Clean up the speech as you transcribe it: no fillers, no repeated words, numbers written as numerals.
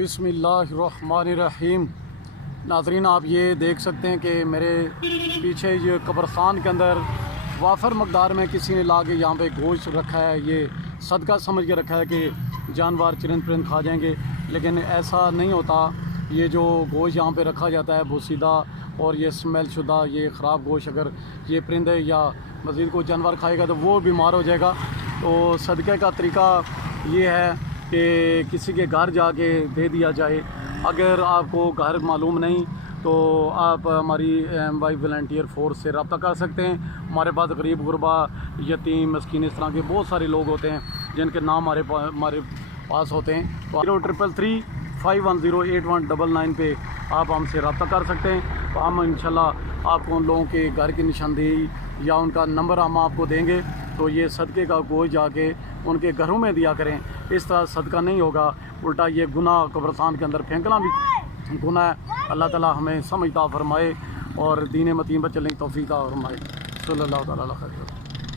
बिस्मिल्लाहिर्रहमानिर्रहीम। नाज़रीन, आप ये देख सकते हैं कि मेरे पीछे ये कब्रस्तान के अंदर वाफर मकदार में किसी ने ला के यहाँ पे गोश्त रखा है। ये सदका समझ के रखा है कि जानवर चरिंद परिंद खा जाएंगे, लेकिन ऐसा नहीं होता। ये जो गोश्त यहाँ पे रखा जाता है बोसीदा और ये स्मेल शुदा, ये ख़राब गोश्त अगर ये परिंदे या मज़ीद कोई जानवर खाएगा तो वो बीमार हो जाएगा। तो सदक़े का तरीका ये है कि किसी के घर जाके दे दिया जाए। अगर आपको घर मालूम नहीं तो आप हमारी वाइफ वॉलंटियर फोर्स से रब्ता कर सकते हैं। हमारे पास गरीब गुरबा, यतीम, मस्कीन, इस तरह के बहुत सारे लोग होते हैं जिनके नाम हमारे पास होते हैं। तो 0333510819 पे आप हमसे रब्ता कर सकते हैं। तो हम इंशाल्लाह आपको उन लोगों के घर की निशानदेही या उनका नंबर हम आपको देंगे। तो ये सदक़े का गोश्त जाके उनके घरों में दिया करें। इस तरह सदका नहीं होगा, उल्टा ये गुनाह कब्रस्तान के अंदर फेंकना भी गुनाह है। अल्लाह ताला हमें समझता फरमाए और दीन मतीन पर चलने की तौफीक फरमाए। सल्लल्लाहु अलैहि वसल्लम।